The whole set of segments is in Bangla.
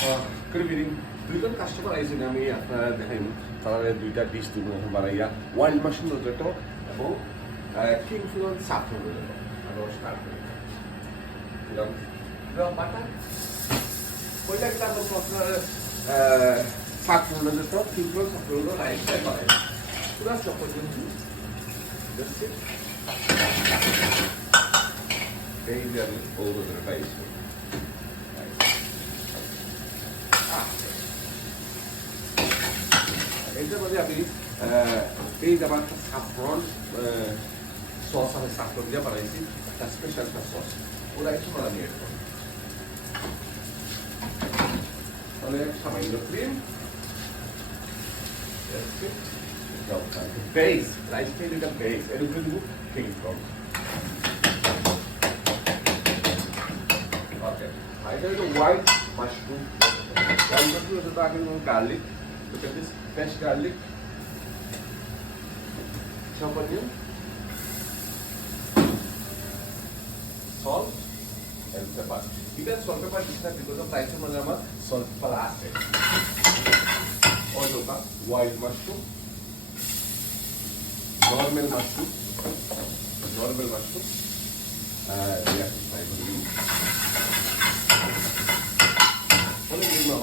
Good evening. দুইজন কাস্টমার আইছেন আমি আপনারা দেখাইম তারা দুইটা ডিশ দিব বানাইয়া ওয়াইল্ড মাশরুম রোজেটো এবং কিং ফিলন সাফরন রোজেটো আরো স্টার্ট করি বাটা পয়লা একটা হচ্ছে আপনার সাফরন রোজেটো কিং ফিলন সাফরন রোজেটো লাইফ স্টাইল বানাই পুরা চকর কিন্তু দেখছি এই যে ও রোজেটো পাইছি এটার মধ্যে আমি এই যে আমার সাফরন সস আমি সাফরন দিয়ে বানাইছি একটা স্পেশাল একটা সস ওরা একটু আমি এড করব তাহলে সামান্য ক্রিম বেস রাইস পেন এটা বেস এর উপরে দিব কিং ফ্রগ ওকে আর এটা হলো হোয়াইট মাশরুম এটা আগে garlic Look at this fresh garlic. Chop onion, salt, and pepper. You can salt pepper this time because of price of manama salt pepper last. Oil oka, wild mushroom, normal mushroom. Yeah, try to do. Only give me a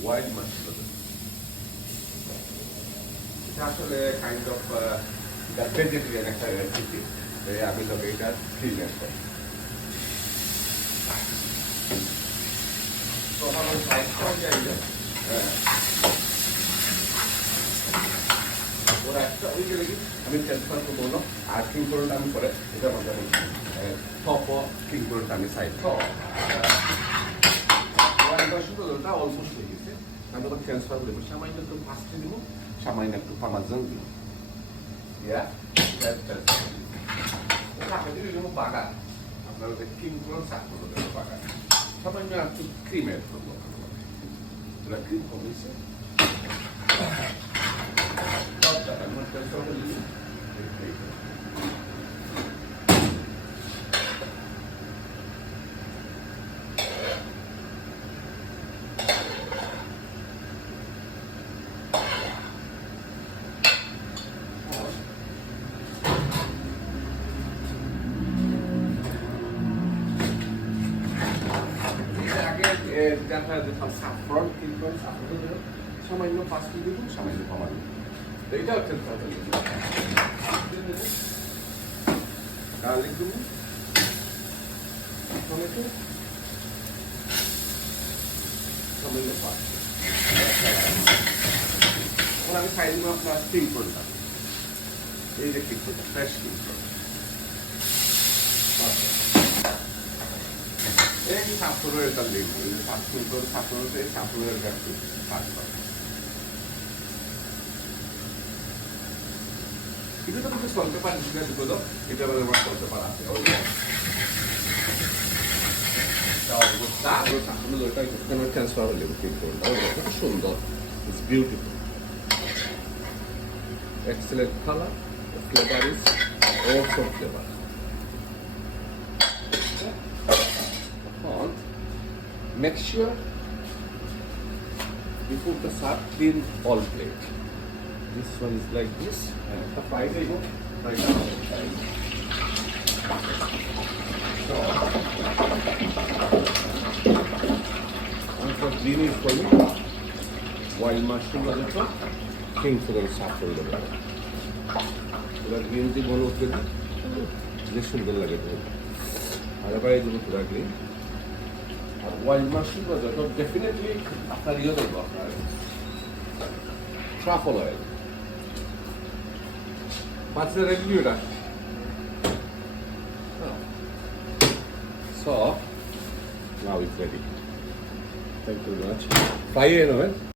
wild mushroom. আসলে কাইন্ড অফ ভেজিটেরিয়ান একটা রেসিপি আমি তবে এটা ঠিক আছে তো আমার সাইডটাও যাই ওরা একটা ওই যে দেখি আমি ট্রান্সফার করবো না আর কিং করোটা আমি করে এটা মধ্যে আমি টপ কিং করোটা আমি সাইড ওটা অলমোস্ট হয়ে গেছে আমি তখন ট্রান্সফার করে দেবো সামান্য একটু ফাস্টে দিব সামান্য একটু পামাজন দিব বাগান আপনার কিং করুন সাকর বাগান সামান্য একটু ক্রিম এড করবো ক্রিম কমেছে saffron, কিংকন সাফরন দেব সামান্য পাঁচটি দেব সামান্য কমানো এইটা হচ্ছে গার্লিক দেব টমেটো সামান্য পাঁচ এখন আমি খাই দেবো আপনার কিংকনটা এই যে কিংকনটা ফ্রেশ কিংকন এই সাফরনের এটা দেখবো সাফরনের সাফরনের একটু কাজ করে কিন্তু তো কিছু চলতে পারে বিকজ এটা বলে আমার চলতে পারে আছে ট্রান্সফার হলে খুব সুন্দর it's beautiful excellent colour flavour is Assam flavour Make sure before the serve clean all plate. This one is like this, and the fries I go right now. So, and for green is for me, wild mushroom also, king for the saffron level. पूरा green टी बोलो उसके लिए, ये सुंदर लगे तो, अरे जो पूरा green. Wild mushroom রোজেটো ডেফিনেটলি আপনার ইয়ে দেবো আপনার ট্রাফল অয়েল মাছের রেডি এটা So now it's ready. Thank you very much. Fry it,